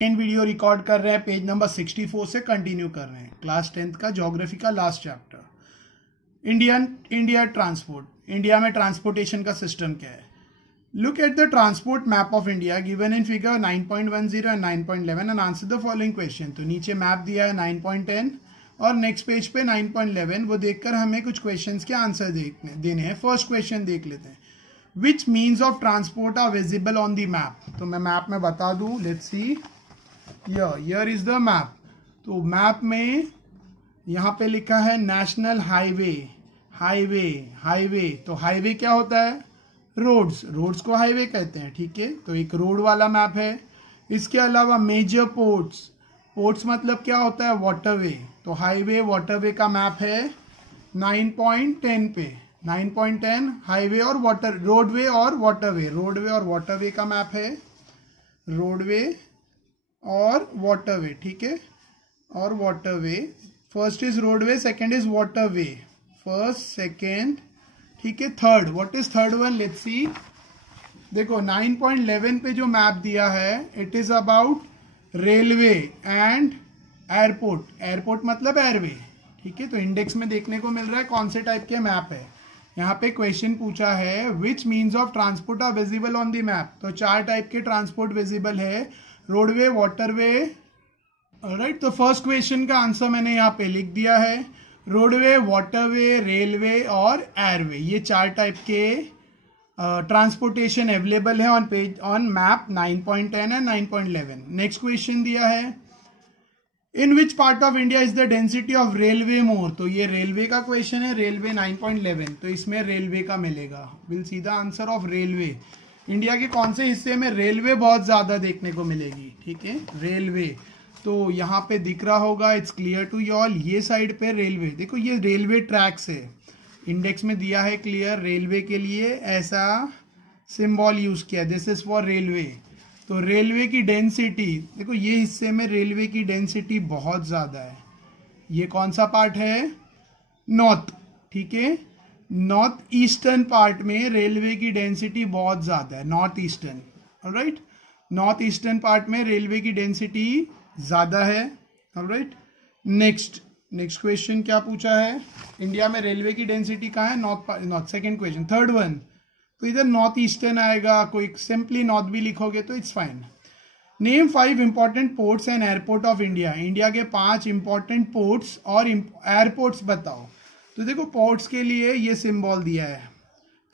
Second video record कर रहे हैं, पेज नंबर 64 से कंटिन्यू कर रहे हैं। क्लास 10th का ज्योग्राफी का last chapter. India transport. India में ट्रांसपोर्टेशन का सिस्टम क्या है? Look at the transport map of India given in figure 9.10 and 9.11 and answer the following question. तो नीचे मैप दिया है 9.10 और नेक्स्ट पेज पे 9.11। वो देखकर हमें कुछ क्वेश्चंस के आंसर देने हैं। फर्स्ट क्वेश्चन देख लेते हैं। Which means of transport are visible on the map? तो मैं मैप में बता दूं, let's see. Here is the map। तो मैप में यहाँ पे लिखा है नेशनल हाईवे। हाईवे तो हाईवे क्या होता है? रोड्स को हाईवे कहते हैं, ठीक है। तो एक रोड वाला मैप है। इसके अलावा मेजर पोर्ट्स मतलब क्या होता है? वाटरवे। तो हाईवे वाटरवे का मैप है 9.10 पे। 9.10 हाईवे और रोडवे और वाटरवे का मैप है। रोडवे और वाटरवे, ठीक है। और waterway, first is roadway, second is waterway. First, second, ठीक है। Third, what is third one? Let's see. देखो 9.11 पे जो मैप दिया है, it is about railway and airport मतलब एयरवे, ठीक है। तो इंडेक्स में देखने को मिल रहा है कौन से टाइप के मैप है। यहाँ पे क्वेश्चन पूछा है which means of transport are visible on the map. तो 4 टाइप के ट्रांसपोर्ट विजिबल है, रोडवे, वाटरवे, राइट। तो फर्स्ट क्वेश्चन का आंसर मैंने यहाँ पे लिख दिया है। रोडवे, वाटरवे, रेलवे और एयरवे, ये 4 टाइप के ट्रांसपोर्टेशन अवेलेबल है on map 9.10 and 9.11। Next question दिया है in which part of India is the density of railway more. तो ये रेलवे का क्वेश्चन है, रेलवे 9.11, तो इसमें रेलवे का मिलेगा। Will see the answer of railway. India के कौन से हिस्से में रेलवे बहुत ज्यादा देखने को मिलेगी, ठीक है। रेलवे तो यहाँ पे दिख रहा होगा, it's clear to you all. ये साइड पे रेलवे, देखो ये रेलवे ट्रैक्स है, इंडेक्स में दिया है क्लियर। रेलवे के लिए ऐसा सिंबल यूज किया, दिस इज फॉर रेलवे। तो रेलवे की डेंसिटी देखो, ये हिस्से में रेलवे की डेंसिटी बहुत ज्यादा है। ये कौन सा पार्ट है? नॉर्थ, ठीक है। नॉर्थ ईस्टर्न पार्ट में रेलवे की डेंसिटी बहुत ज्यादा है, north eastern, alright. North eastern part में रेलवे की डेंसिटी ज्यादा है, ऑलराइट। नेक्स्ट क्वेश्चन क्या पूछा है? इंडिया में रेलवे की डेंसिटी कहाँ है? North. Second question. Third one, तो इधर नॉर्थ ईस्टर्न आएगा, कोई सिंपली नॉर्थ भी लिखोगे तो it's fine. Name 5 important ports and airport of India. India के 5 इंपॉर्टेंट पोर्ट्स और एयरपोर्ट्स बताओ। तो देखो पोर्ट्स के लिए ये सिंबल दिया है,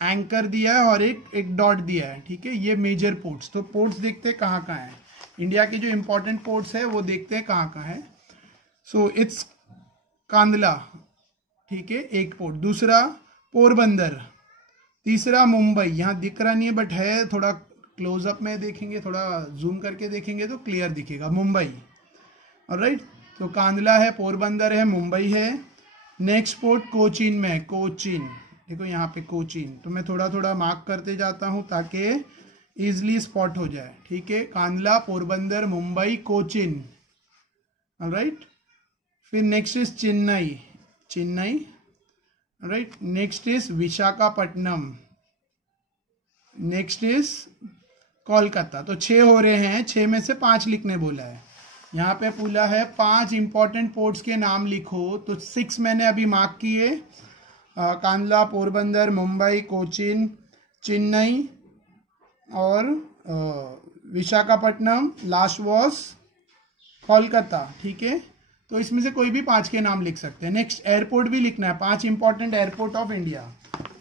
एंकर दिया है और एक डॉट दिया है, ठीक है। ये मेजर पोर्ट्स। तो पोर्ट्स देखते हैं कहाँ कहाँ है। इंडिया के जो इंपॉर्टेंट पोर्ट्स है वो देखते हैं कहाँ कहाँ है। सो इट्स कांदला, ठीक है, एक पोर्ट। दूसरा पोरबंदर। तीसरा मुंबई, यहाँ दिख रहा नहीं है बट है, थोड़ा क्लोजअप में देखेंगे, थोड़ा जूम करके देखेंगे तो क्लियर दिखेगा, मुंबई, ऑलराइट। तो कांदला है, पोरबंदर है, मुंबई है। नेक्स्ट पोर्ट कोचीन में, कोचीन, देखो यहाँ पे कोचीन। तो मैं थोड़ा थोड़ा मार्क करते जाता हूँ ताकि इजिली स्पॉट हो जाए, ठीक है। कांदला, पोरबंदर, मुंबई, कोचीन, ऑलराइट। फिर next is Chennai, right. Next is Visakhapatnam, next is Kolkata. तो 6 हो रहे हैं, 6 में से 5 लिखने बोला है। यहाँ पे बोला है 5 इंपॉर्टेंट पोर्ट्स के नाम लिखो, तो 6 मैंने अभी मार्क किए, कांदला, पोरबंदर, मुंबई, कोचीन, चेन्नई और विशाखापट्टनम। लास्ट वॉज कोलकाता, ठीक है। तो इसमें से कोई भी 5 के नाम लिख सकते हैं। नेक्स्ट एयरपोर्ट भी लिखना है, 5 इंपॉर्टेंट एयरपोर्ट ऑफ इंडिया।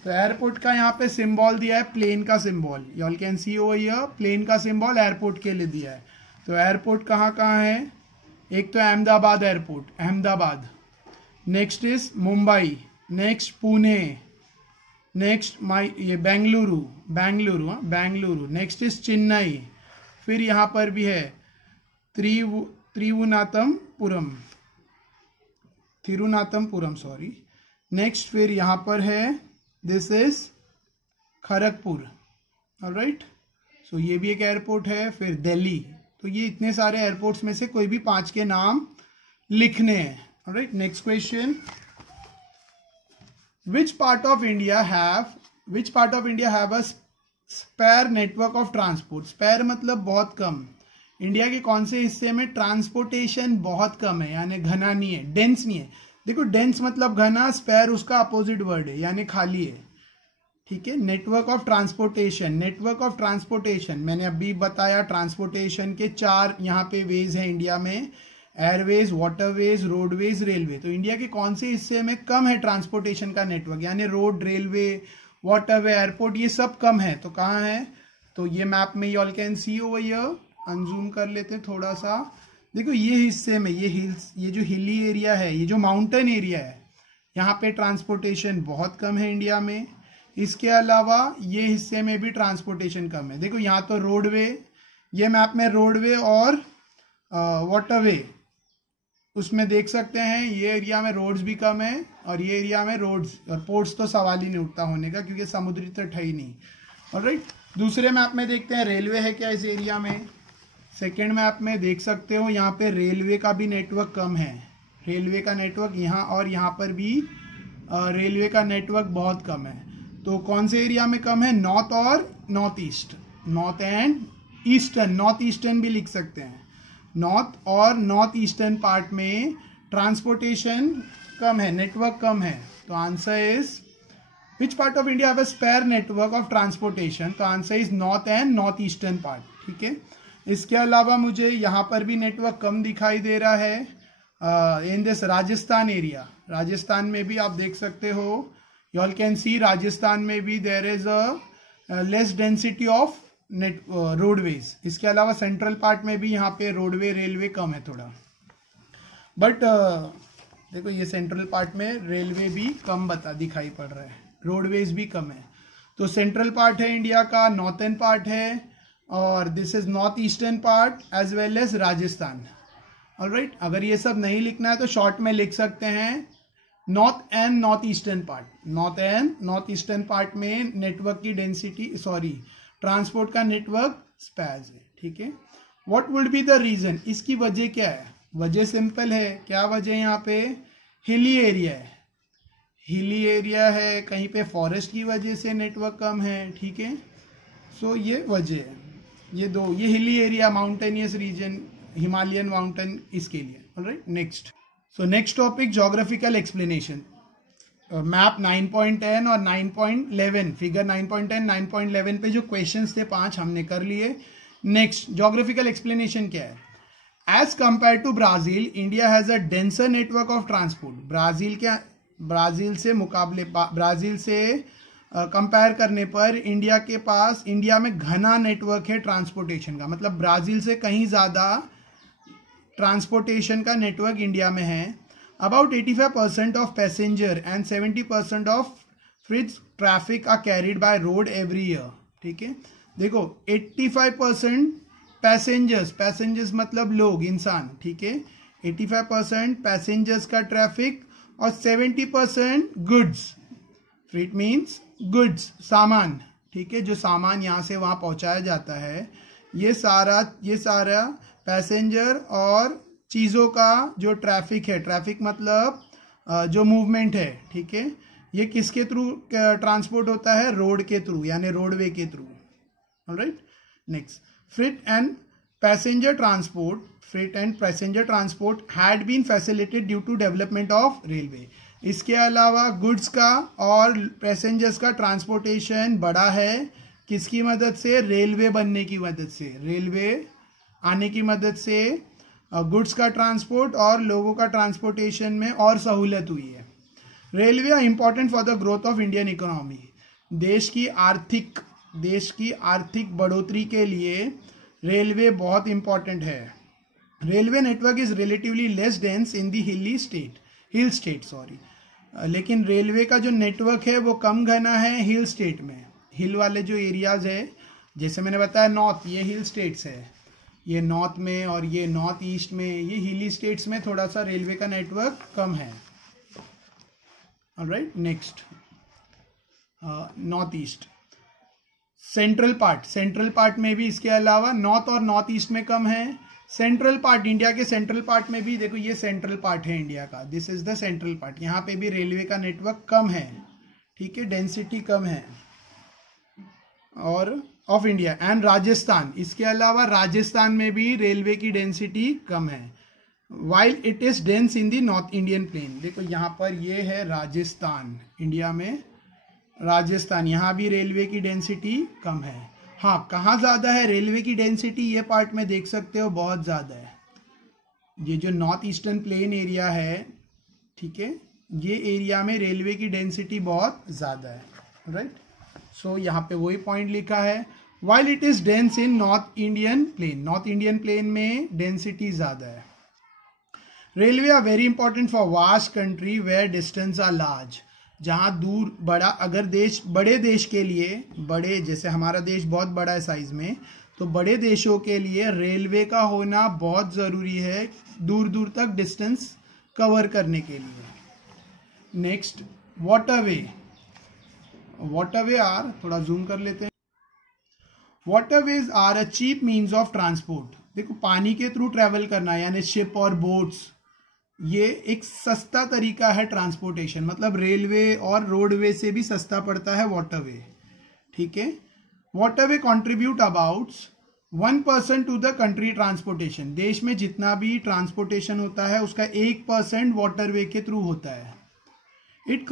तो एयरपोर्ट का यहाँ पे सिंबल दिया है, प्लेन का symbol, you all can see over here, plane का सिंबल एयरपोर्ट के लिए दिया है। तो एयरपोर्ट कहाँ कहाँ है? एक तो Ahmedabad airport, Ahmedabad. Next is Mumbai, next Pune, next ये बेंगलुरु। Next is Chennai. फिर यहाँ पर भी है तिरुवनंतपुरम, सॉरी। नेक्स्ट फिर यहाँ पर है, this is Kharagpur, alright. So ये भी एक एयरपोर्ट है। फिर दिल्ली। तो ये इतने सारे एयरपोर्ट्स में से कोई भी 5 के नाम लिखने हैं, alright. Next question, which part of India have a sparse network of transport. Sparse मतलब बहुत कम, इंडिया के कौन से हिस्से में ट्रांसपोर्टेशन बहुत कम है, यानी घना नहीं है, डेंस नहीं है। देखो डेंस मतलब घना, स्पेयर उसका अपोजिट वर्ड है, यानी खाली है, ठीक है। Network of transportation, network of transportation मैंने अभी बताया, ट्रांसपोर्टेशन के 4 यहाँ पे वेज हैं इंडिया में, एयरवेज, वाटरवेज, रोडवेज, रेलवे। तो इंडिया के कौन से हिस्से में कम है ट्रांसपोर्टेशन का नेटवर्क, यानी रोड, रेलवे, वाटरवे, एयरपोर्ट, ये सब कम है। तो कहाँ है, तो ये मैप में you all can see over here, unzoom कर लेते थोड़ा सा। देखो ये हिस्से में, ये हिल्स, ये जो हिली एरिया है, ये जो माउंटेन एरिया है, यहाँ पे ट्रांसपोर्टेशन बहुत कम है इंडिया में। इसके अलावा ये हिस्से में भी ट्रांसपोर्टेशन कम है। देखो यहाँ तो रोडवे, ये मैप में रोडवे और वाटरवे, उसमें देख सकते हैं ये एरिया में रोड्स भी कम है और ये एरिया में रोड्स और पोर्ट्स तो सवाल ही नहीं उठता होने का, क्योंकि समुद्री तट है ही नहीं। ऑलराइट, दूसरे मैप में देखते हैं रेलवे है क्या इस एरिया में। सेकेंड मैप में देख सकते हो यहाँ पे रेलवे का भी नेटवर्क कम है, रेलवे का नेटवर्क यहाँ और यहाँ पर भी रेलवे का नेटवर्क बहुत कम है। तो कौन से एरिया में कम है, नॉर्थ और north east, north and eastern, north eastern भी लिख सकते हैं। नॉर्थ और नॉर्थ ईस्टर्न पार्ट में ट्रांसपोर्टेशन कम है, नेटवर्क कम है। तो answer is which part of India have a sparse network of transportation, तो answer is north and north eastern part, ठीक है। इसके अलावा मुझे यहाँ पर भी नेटवर्क कम दिखाई दे रहा है in this Rajasthan area, Rajasthan में भी आप देख सकते हो, you all can see Rajasthan में भी there is a less density of roadways. इसके अलावा सेंट्रल पार्ट में भी यहाँ पे रोडवे, रेलवे कम है थोड़ा, बट देखो ये सेंट्रल पार्ट में रेलवे भी कम दिखाई पड़ रहा है, रोडवेज भी कम है। तो सेंट्रल पार्ट है इंडिया का, नॉर्थर्न पार्ट है, और this is north eastern part as well as Rajasthan. Alright, अगर ये सब नहीं लिखना है तो शॉर्ट में लिख सकते हैं north and north eastern part. North and north eastern part में नेटवर्क की डेंसिटी, ट्रांसपोर्ट का नेटवर्क स्पैज है, ठीक है। What would be the reason, इसकी वजह क्या है, वजह सिंपल है, क्या वजह, यहाँ पे हिली एरिया है, हिली एरिया है, कहीं पे फॉरेस्ट की वजह से नेटवर्क कम है, ठीक है। सो ये वजह है, ये दो, ये hilly area, mountainous region, Himalayan mountain, इसके लिए। Alright, next, so next topic geographical explanation. Map 9.10 और 9.11, फिगर 9.10, 9.11 पे जो क्वेश्चंस थे 5 हमने कर लिए। नेक्स्ट, ज्योग्राफिकल एक्सप्लेनेशन क्या है, as compare to Brazil, India has a denser network of transport. Brazil से मुकाबले, ब्राजील से कंपेयर करने पर इंडिया के पास, इंडिया में घना नेटवर्क है ट्रांसपोर्टेशन का, मतलब ब्राजील से कहीं ज़्यादा ट्रांसपोर्टेशन का नेटवर्क इंडिया में है। About 85% of passenger and 70% of freight traffic are carried by road every year, ठीक है। देखो 85% पैसेंजर्स मतलब लोग, इंसान, ठीक है। 85% पैसेंजर्स का ट्रैफिक और 70% गुड्स, फ्रीट मीन्स गुड्स, सामान, ठीक है, जो सामान यहाँ से वहाँ पहुँचाया जाता है, ये सारा पैसेंजर और चीज़ों का जो ट्रैफिक है, ट्रैफिक मतलब जो मूवमेंट है, ठीक है, ये किसके थ्रू ट्रांसपोर्ट होता है, रोड के थ्रू, यानी रोडवे के through. Alright, next, freight and passenger transport had been facilitated due to development of railway. इसके अलावा गुड्स का और पैसेंजर्स का ट्रांसपोर्टेशन बढ़ा है, किसकी मदद से, रेलवे बनने की मदद से, रेलवे आने की मदद से गुड्स का ट्रांसपोर्ट और लोगों का ट्रांसपोर्टेशन में और सहूलियत हुई है। Railway are important for the growth of Indian economy. देश की आर्थिक बढ़ोतरी के लिए रेलवे बहुत इंपॉर्टेंट है। Railway network is relatively less dense in the hill state, लेकिन रेलवे का जो नेटवर्क है वो कम घना है हिल स्टेट में। हिल वाले जो एरियाज है, जैसे मैंने बताया नॉर्थ, ये हिल स्टेट्स है, ये नॉर्थ में, और ये नॉर्थ ईस्ट में, ये हिली स्टेट्स में थोड़ा सा रेलवे का नेटवर्क कम है। Alright, next, north east, central part में भी इसके अलावा नॉर्थ और नॉर्थ ईस्ट में कम है। सेंट्रल पार्ट, इंडिया के सेंट्रल पार्ट में भी देखो, ये सेंट्रल पार्ट है इंडिया का, this is the central part, यहाँ पे भी रेलवे का नेटवर्क कम है, ठीक है, डेंसिटी कम है। और ऑफ इंडिया एंड राजस्थान, इसके अलावा राजस्थान में भी रेलवे की डेंसिटी कम है, while it is dense in the north Indian plane. देखो यहाँ पर ये है राजस्थान, इंडिया में राजस्थान, यहाँ भी रेलवे की डेंसिटी कम है। हाँ, कहाँ ज्यादा है रेलवे की डेंसिटी, ये पार्ट में देख सकते हो बहुत ज्यादा है। ये जो नॉर्थ ईस्टर्न प्लेन एरिया है, ठीक है, ये एरिया में रेलवे की डेंसिटी बहुत ज्यादा है, राइट। सो यहाँ पे वही पॉइंट लिखा है, while it is dense in north Indian plain, north Indian plain में डेंसिटी ज्यादा है। Railway are very important for vast country where distance are large, जहां दूर बड़ा, अगर देश, बड़े देश के लिए, बड़े जैसे हमारा देश बहुत बड़ा है साइज में, तो बड़े देशों के लिए रेलवे का होना बहुत जरूरी है दूर दूर तक डिस्टेंस कवर करने के लिए। Next, waterway. वाटरवे आर, थोड़ा जूम कर लेते हैं, waterways are a cheap means of transport. देखो, पानी के थ्रू ट्रेवल करना यानी शिप और बोट्स, ये एक सस्ता तरीका है ट्रांसपोर्टेशन, मतलब रेलवे और रोडवे से भी सस्ता पड़ता है वाटरवे, ठीक है। Waterway contribute about 1% to the country transportation, देश में जितना भी ट्रांसपोर्टेशन होता है उसका 1% वाटरवे के थ्रू होता है। It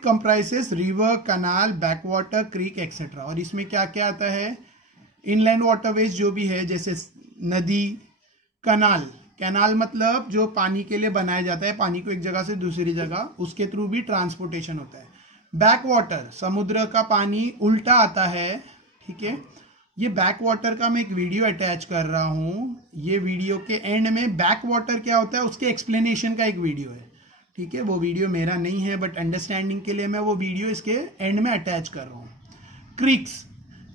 comprises river, canal, backwater, creek etcetera. और इसमें क्या क्या आता है, इनलैंड वाटरवेज जो भी है, जैसे नदी, कनाल, कैनाल मतलब जो पानी के लिए बनाया जाता है, पानी को एक जगह से दूसरी जगह, उसके थ्रू भी ट्रांसपोर्टेशन होता है। बैक वाटर, समुद्र का पानी उल्टा आता है, ठीक है। ये बैक वाटर का मैं एक वीडियो अटैच कर रहा हूं, ये वीडियो के एंड में बैक वाटर क्या होता है उसके एक्सप्लेनेशन का एक वीडियो है, ठीक है। वो वीडियो मेरा नहीं है, बट अंडरस्टैंडिंग के लिए मैं वो वीडियो इसके एंड में अटैच कर रहा हूं। क्रीक्स,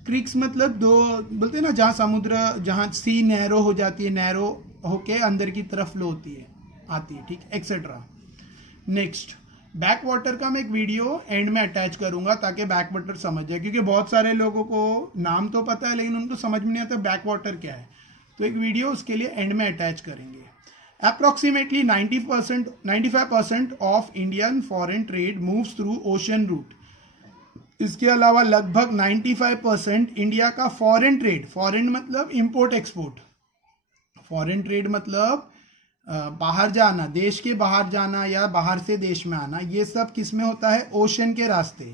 क्रीक्स मतलब दो बोलते हैं ना, जहां समुद्र, जहां सी नैरो हो जाती है, नैरो होके अंदर की तरफ फ्लो होती है, आती है, ठीक, एक्सेट्रा। नेक्स्ट, बैक वाटर का मैं एक वीडियो एंड में अटैच करूंगा ताकि बैक वाटर समझ जाए, क्योंकि बहुत सारे लोगों को नाम तो पता है लेकिन उनको समझ में नहीं आता बैक वाटर क्या है, तो एक वीडियो उसके लिए एंड में अटैच करेंगे। Approximately 95% of Indian foreign trade moves through ocean route. इसके अलावा लगभग 95% इंडिया का फॉरेन ट्रेड, फॉरेन मतलब इंपोर्ट एक्सपोर्ट, फॉरेन ट्रेड मतलब बाहर जाना, देश के बाहर जाना या बाहर से देश में आना, ये सब किस में होता है, ओशन के रास्ते।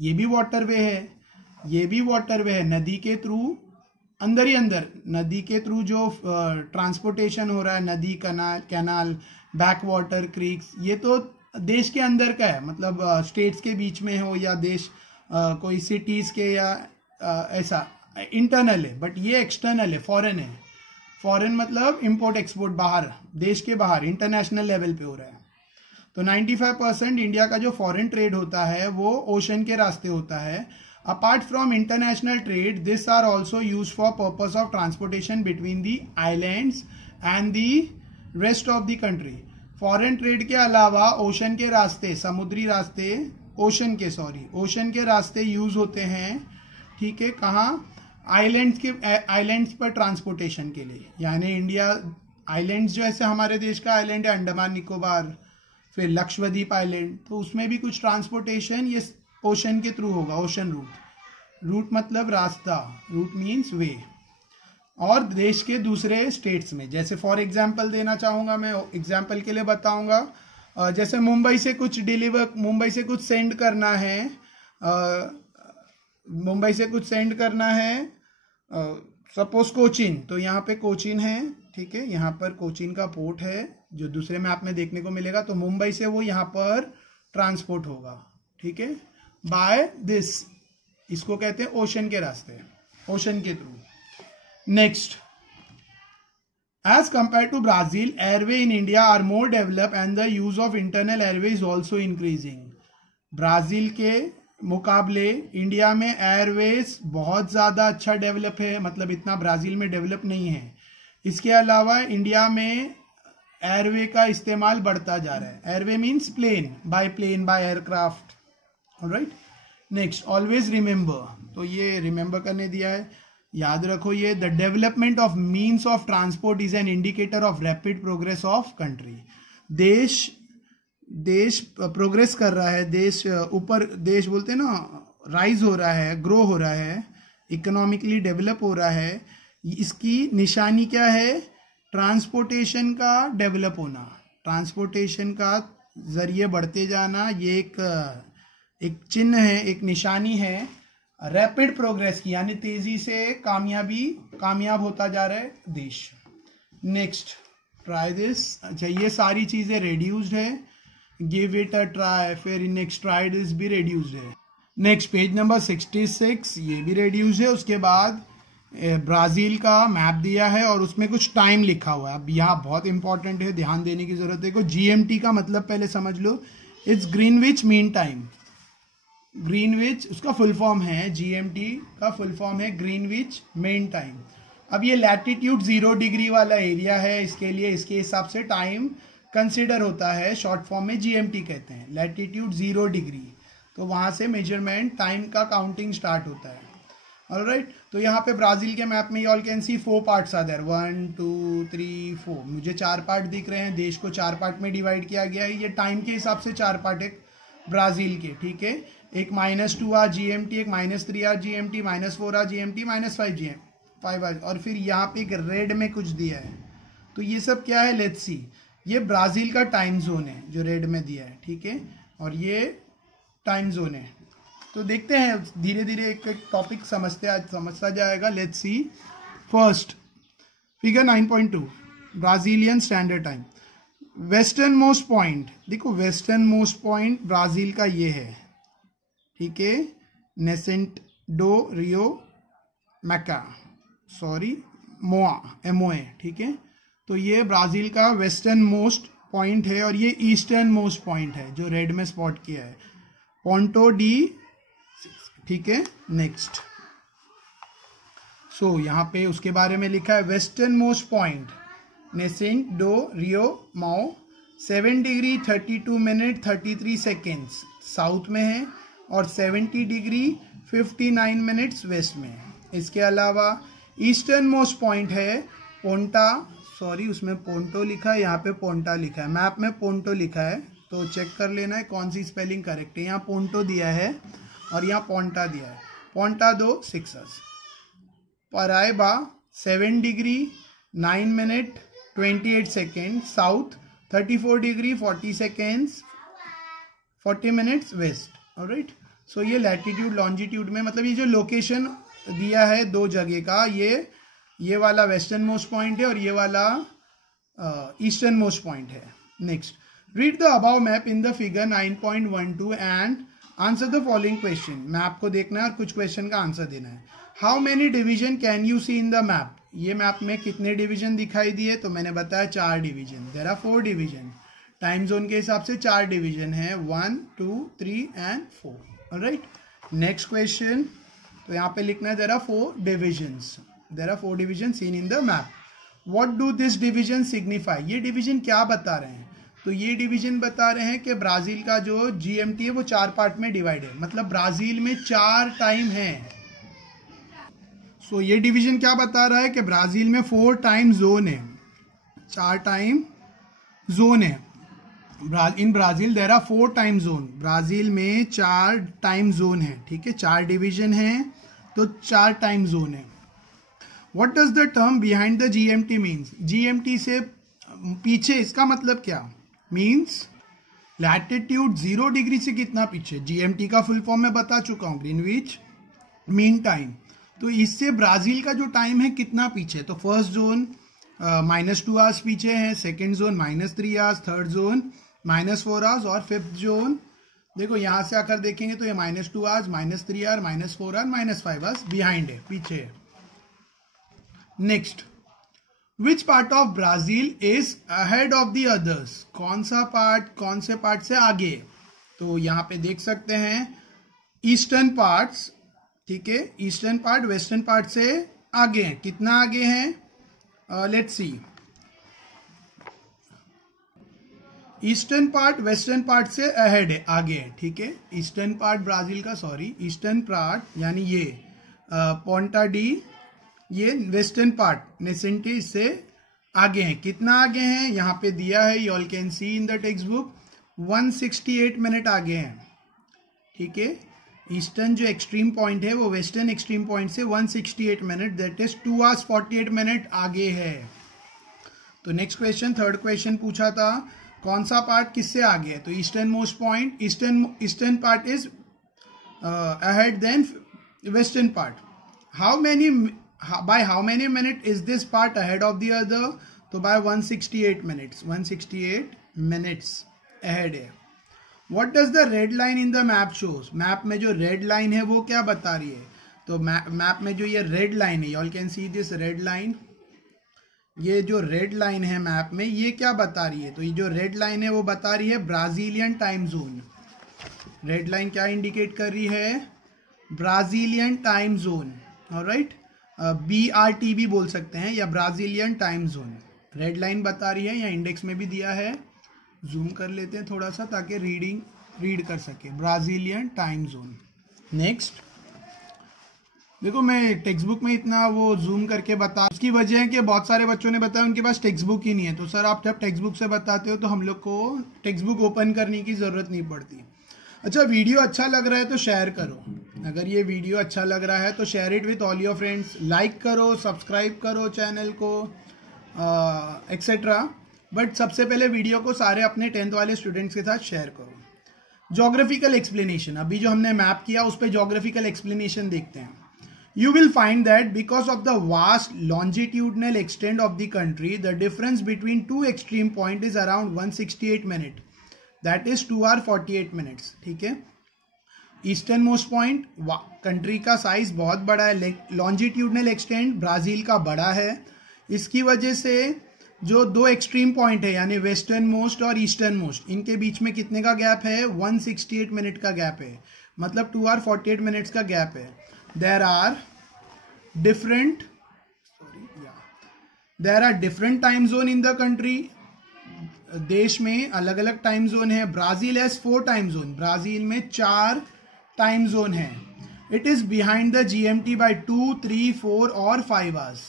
ये भी वाटरवे है, ये भी वाटरवे है, नदी के थ्रू, अंदर ही अंदर नदी के थ्रू जो ट्रांसपोर्टेशन हो रहा है, नदी, कैनाल, बैक वाटर, क्रीक्स, ये तो देश के अंदर का है, मतलब स्टेट्स के बीच में हो या देश कोई सिटीज के या ऐसा इंटरनल है, बट ये एक्सटर्नल है, फॉरेन है। फॉरेन मतलब इंपोर्ट एक्सपोर्ट, बाहर, देश के बाहर, इंटरनेशनल लेवल पे हो रहा है। तो 95% इंडिया का जो फॉरेन ट्रेड होता है वो ओशन के रास्ते होता है। Apart from international trade, this are also use for purpose of transportation between the islands and the rest of the country. Foreign trade के अलावा ओशन के रास्ते, समुद्री रास्ते, ओशन के रास्ते यूज होते हैं, ठीक है। कहाँ, आइलैंड्स पर ट्रांसपोर्टेशन के लिए, यानी इंडिया आइलैंड्स जो ऐसे हमारे देश का आइलैंड है, अंडमान निकोबार, फिर लक्षद्वीप आइलैंड, तो उसमें भी कुछ ट्रांसपोर्टेशन ये ओशन के थ्रू होगा, ओशन रूट मतलब रास्ता, रूट मीन्स वे, और देश के दूसरे स्टेट्स में। जैसे फॉर एग्जांपल देना चाहूंगा मैं, एग्जांपल के लिए बताऊंगा, जैसे मुंबई से कुछ सेंड करना है, मुंबई से कुछ सेंड करना है, सपोज कोचीन, तो यहाँ पे कोचीन है, ठीक है, यहाँ पर कोचीन का पोर्ट है जो दूसरे मैप में देखने को मिलेगा, तो मुंबई से वो यहाँ पर ट्रांसपोर्ट होगा, ठीक है, बाय दिस, इसको कहते हैं ओशन के रास्ते, ओशन के थ्रू। Next, as compare to Brazil, airway in India are more develop and the use of internal airway is also increasing. Brazil के मुकाबले इंडिया में एयरवेज बहुत ज़्यादा अच्छा डेवलप है, मतलब इतना ब्राज़ील में डेवलप नहीं है। इसके अलावा इंडिया में एयरवे का इस्तेमाल बढ़ता जा रहा है। Airway means plane, by aircraft, alright. Next, always remember, तो ये रिमेंबर करने दिया है, याद रखो ये, the development of means of transport is an indicator of rapid progress of country. देश प्रोग्रेस कर रहा है, देश ऊपर, देश बोलते हैं ना, राइज हो रहा है, ग्रो हो रहा है, इकोनॉमिकली डेवलप हो रहा है, इसकी निशानी क्या है? ट्रांसपोर्टेशन का डेवलप होना, ट्रांसपोर्टेशन का जरिए बढ़ते जाना, ये एक चिन्ह है, एक निशानी है रैपिड प्रोग्रेस की, यानी तेजी से कामयाब होता जा रहा है देश। Next, try this. अच्छा, ये सारी चीजें रेड्यूस्ड है, गिव इट अ ट्राई, फिर नेक्स्ट ट्राई दिस भी रेड्यूस्ड है। नेक्स्ट पेज नंबर 66, ये भी रेड्यूस्ड है। उसके बाद ब्राजील का मैप दिया है और उसमें कुछ टाइम लिखा हुआ है। अब यहाँ बहुत इंपॉर्टेंट है, ध्यान देने की जरूरत है। GMT का मतलब पहले समझ लो, it's Greenwich mean time. Greenwich उसका फुल फॉर्म है, GMT का फुल फॉर्म है ग्रीनविच मीन टाइम। अब ये लैटिट्यूड 0 डिग्री वाला एरिया है, इसके लिए इसके हिसाब से टाइम कंसिडर होता है, शॉर्ट फॉर्म में GMT कहते हैं। लैटिट्यूड 0 डिग्री, तो वहां से मेजरमेंट टाइम का काउंटिंग स्टार्ट होता है। ऑलराइट, तो यहाँ पे ब्राजील के मैप में all can see 4 parts are there, 1 2 3 4। मुझे 4 पार्ट दिख रहे हैं, देश को 4 पार्ट में डिवाइड किया गया है। ये टाइम के हिसाब से 4 पार्ट है ब्राजील के, ठीक है। एक -2 आवर GMT, एक -3 hour GMT, -4 hour GMT, -5 hour, और फिर यहाँ पे एक रेड में कुछ दिया है। तो ये सब क्या है? Let's see. ये ब्राजील का टाइम जोन है जो रेड में दिया है, ठीक है, और ये टाइम जोन है। तो देखते हैं, धीरे धीरे एक एक टॉपिक समझता जाएगा। Let's see. First, figure 9.2, Brazilian standard time. Western most point, देखो वेस्टर्न मोस्ट पॉइंट ब्राजील का ये है, ठीक है, nascent do Rio मैका, sorry मोआ, MOA, ठीक है। तो ये ब्राजील का वेस्टर्न मोस्ट पॉइंट है और ये ईस्टर्न मोस्ट पॉइंट है जो रेड में स्पॉट किया है, पोंटो डी, ठीक है। नेक्स्ट, सो यहाँ पे उसके बारे में लिखा है, western most point Nascente do Rio Moa 7 degree 32 minute 33 seconds south में है और 70 डिग्री 59 मिनट्स वेस्ट में है। इसके अलावा ईस्टर्न मोस्ट पॉइंट है पोंटा, सॉरी उसमें पोंटो लिखा है, यहाँ पे पोंटा लिखा है, मैप में पोंटो लिखा है, तो चेक कर लेना है कौन सी स्पेलिंग करेक्ट है। यहाँ पोंटो दिया है और यहाँ पोंटा दिया है। Ponta do 6 Paraiba 7 degree 9 minute 28 second south, 34 degree 40 seconds 40 minutes west. Alright, so ये लैटिट्यूड लॉन्जिट्यूड में, मतलब ये जो लोकेशन दिया है 2 जगह का, ये वाला वेस्टर्न मोस्ट पॉइंट है और ये वाला ईस्टर्न मोस्ट पॉइंट है। Next, read the above map in the figure 9.12 and answer the following question. Map को देखना है और कुछ क्वेश्चन का आंसर देना है। How many division can you see in the map? ये मैप में कितने डिवीजन दिखाई दिए? तो मैंने बताया 4 division. There are 4 division. Time zone के हिसाब से 4 डिवीजन है, 1 2 3 एंड 4। ऑलराइट, नेक्स्ट क्वेश्चन, तो यहाँ पे लिखना है there are 4 divisions. There are 4 division seen in the map. What do this division signify? ये डिवीजन क्या बता रहे हैं? तो ये डिवीजन बता रहे हैं कि ब्राजील का जो GMT है वो 4 पार्ट में डिवाइड है, मतलब ब्राजील में 4 टाइम है। सो ये डिवीजन क्या बता रहा है कि ब्राजील में 4 टाइम जोन है, 4 टाइम जोन है। In Brazil there are 4 time zone. Brazil में 4 टाइम जोन है, ठीक है, 4 डिवीजन है तो 4 टाइम जोन है। What does the term behind the GMT means? GMT से पीछे इसका मतलब क्या? मीन्स लैटिट्यूड 0 डिग्री से कितना पीछे? GMT का फुल फॉर्म में बता चुका हूं, ग्रीनविच मीन टाइम। तो इससे ब्राजील का जो टाइम है कितना पीछे? तो फर्स्ट जोन -2 आवर्स पीछे है, second zone -3 hours, third zone -4 hours और फिफ्थ जोन देखो यहां से आकर देखेंगे तो ये -2 hours, -3 hour, -4 hour, -5 hours behind है, पीछे है। Next, which part of Brazil is ahead of the others? कौन सा पार्ट कौन से पार्ट से आगे? तो यहां पे देख सकते हैं ईस्टर्न पार्ट्स, ठीक है, ईस्टर्न पार्ट वेस्टर्न पार्ट से आगे हैं। कितना आगे हैं? Let's see. Eastern part western part से अहेड है, आगे है, ठीक है। ईस्टर्न पार्ट ब्राजील का, सॉरी ईस्टर्न पार्ट यानी ये पोंटा डी, ये वेस्टर्न पार्ट नेसेंटी से आगे हैं। कितना आगे हैं? यहां पे दिया है, you all can C in the text book, 168 minute आगे हैं, ठीक है। ईस्टर्न जो एक्सट्रीम पॉइंट है वो वेस्टर्न एक्सट्रीम पॉइंट से 168 minute, that is 2 hours 48 minute आगे है। तो नेक्स्ट क्वेश्चन, थर्ड क्वेश्चन पूछा था कौन सा पार्ट किससे आगे है, तो eastern most point, eastern part is ahead than western part. by how many minutes is this part ahead of the other, तो by 168 minutes, 168 minutes ahead है। What does the red line in the map shows? Map में जो red line है वो क्या बता रही है, तो मैप में जो ये रेड लाइन है, y'all can see this red line, ये जो रेड लाइन है मैप में ये क्या बता रही है, तो ये जो रेड लाइन है वो बता रही है Brazilian time zone. Red line क्या इंडिकेट कर रही है, Brazilian time zone, alright, BRT भी बोल सकते हैं या Brazilian time zone. Red line बता रही है, या इंडेक्स में भी दिया है, जूम कर लेते हैं थोड़ा सा ताकि रीड कर सके, ब्राजीलियन टाइम जोन। नेक्स्ट देखो, मैं टेक्स्ट बुक में इतना वो जूम करके बता, उसकी वजह है कि बहुत सारे बच्चों ने बताया उनके पास टेक्स्ट बुक ही नहीं है, तो सर आप जब टेक्स्ट बुक से बताते हो तो हम लोग को टेक्स्ट बुक ओपन करने की जरूरत नहीं पड़ती। अच्छा, वीडियो अच्छा लग रहा है तो शेयर करो, अगर ये वीडियो अच्छा लग रहा है तो share it with all your friends, like करो, सब्सक्राइब करो चैनल को, एक्सेट्रा। बट सबसे पहले वीडियो को सारे अपने 10th वाले स्टूडेंट्स के साथ शेयर करो। ज्योग्राफिकल एक्सप्लेनेशन, अभी जो हमने मैप किया उस पर ज्योग्राफिकल एक्सप्लेनेशन देखते हैं। You will find that because of the vast longitudinal extent of the country, the difference between two extreme points is around 168 minutes. That is 2 hours 48 minutes. ठीक है, ईस्टर्न मोस्ट पॉइंट, कंट्री का size बहुत बड़ा है, longitudinal extent Brazil का बड़ा है, इसकी वजह से जो दो एक्सट्रीम पॉइंट है यानी वेस्टर्न मोस्ट और ईस्टर्न मोस्ट, इनके बीच में कितने का गैप है, 168 मिनट का गैप है, मतलब 2 hours 48 minutes का गैप है। There are different time zone in the country. देश में अलग अलग टाइम जोन है। Brazil has 4 time zone, Brazil में 4 टाइम जोन है। It is behind the GMT by 2, 3, 4 और 5 hours।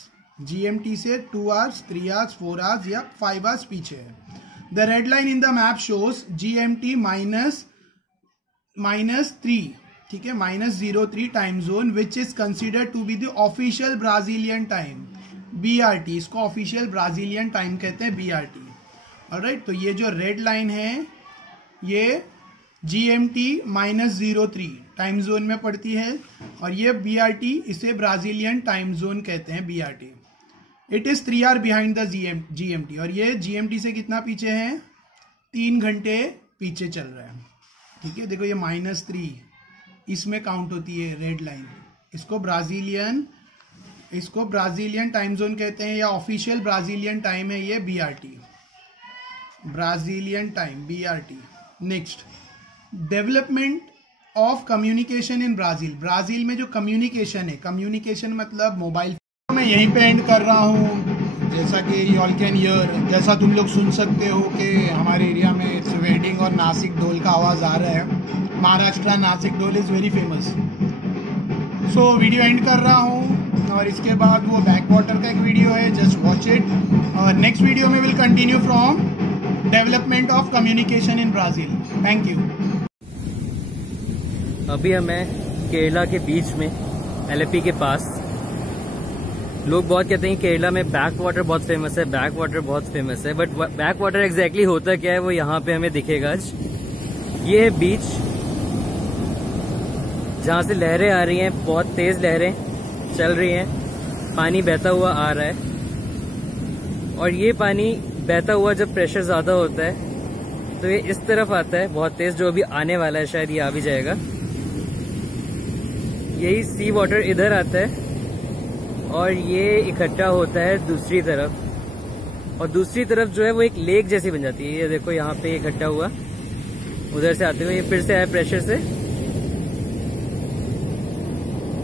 GMT से 2 hours, 3 hours, 4 hours या 5 hours पीछे है। The red line in the map shows GMT -3, ठीक है, -03 time zone, which is considered to be the official Brazilian time, BRT। इसको official Brazilian time कहते हैं, BRT। ऑलराइट, तो ये जो रेड लाइन है ये GMT -03 टाइम जोन में पड़ती है, और ये BRT, इसे ब्राजीलियन टाइम जोन कहते हैं, BRT। It is 3 hours behind the GMT, और ये GMT से कितना पीछे है, 3 घंटे पीछे चल रहा है। ठीक है, देखो ये -3 इसमें काउंट होती है रेड लाइन। इसको ब्राजीलियन टाइम जोन कहते हैं, या ऑफिशियल ब्राजीलियन टाइम है ये BRT, Brazilian time, BRT। Next, development of communication in Brazil. Brazil में जो कम्युनिकेशन है, कम्युनिकेशन मतलब मोबाइल, मैं यहीं पे एंड कर रहा हूँ। जैसा कि यू कैन हियर, जैसा तुम लोग सुन सकते हो कि हमारे एरिया में वेडिंग और नासिक ढोल का आवाज़ आ रहा है। महाराष्ट्र नासिक ढोल is very famous. So video and कर रहा हूँ, और इसके बाद वो बैक वाटर का एक वीडियो है, जस्ट वॉच इट। और नेक्स्ट वीडियो में will continue from development of communication in Brazil. Thank you. अभी हमें केरला के बीच में, एलेपी के पास। लोग बहुत कहते हैं केरला में बैक वाटर बहुत फेमस है, बैक वाटर बहुत फेमस है, बट बैक वाटर एग्जैक्टली होता क्या है वो यहाँ पे हमें दिखेगा आज। ये है बीच, जहाँ से लहरें आ रही हैं, बहुत तेज लहरें चल रही हैं, पानी बहता हुआ आ रहा है। और ये पानी बहता हुआ जब प्रेशर ज्यादा होता है तो ये इस तरफ आता है बहुत तेज, जो अभी आने वाला है, शायद ये आ भी जाएगा। यही सी वाटर इधर आता है और ये इकट्ठा होता है दूसरी तरफ, और दूसरी तरफ जो है वो एक लेक जैसी बन जाती है। ये देखो यहाँ पे इकट्ठा हुआ, उधर से आते हुए ये फिर से आया प्रेशर से,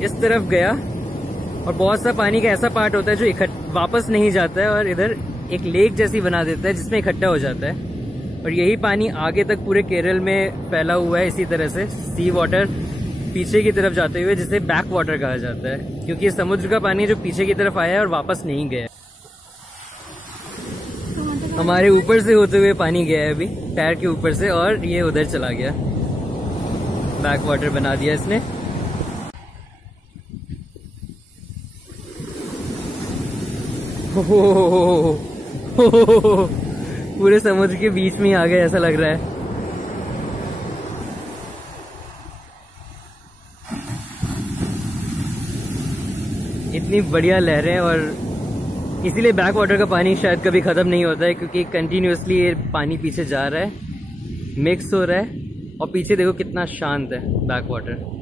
इस तरफ गया, और बहुत सा पानी का ऐसा पार्ट होता है जो वापस नहीं जाता है और इधर एक लेक जैसी बना देता है जिसमें इकट्ठा हो जाता है। और यही पानी आगे तक पूरे केरल में फैला हुआ है इसी तरह से, सी वाटर पीछे की तरफ जाते हुए, जिसे बैक वाटर कहा जाता है, क्योंकि ये समुद्र का पानी जो पीछे की तरफ आया है और वापस नहीं गया। हमारे ऊपर से होते हुए पानी गया है अभी, पैर के ऊपर से, और ये उधर चला गया बैक वाटर बना दिया इसने। पूरे समुद्र के बीच में ही आ गए ऐसा लग रहा है। इतनी बढ़िया लहरें, और इसीलिए बैक वाटर का पानी शायद कभी खत्म नहीं होता है, क्योंकि कंटिन्यूअसली ये पानी पीछे जा रहा है, मिक्स हो रहा है, और पीछे देखो कितना शांत है बैक वाटर।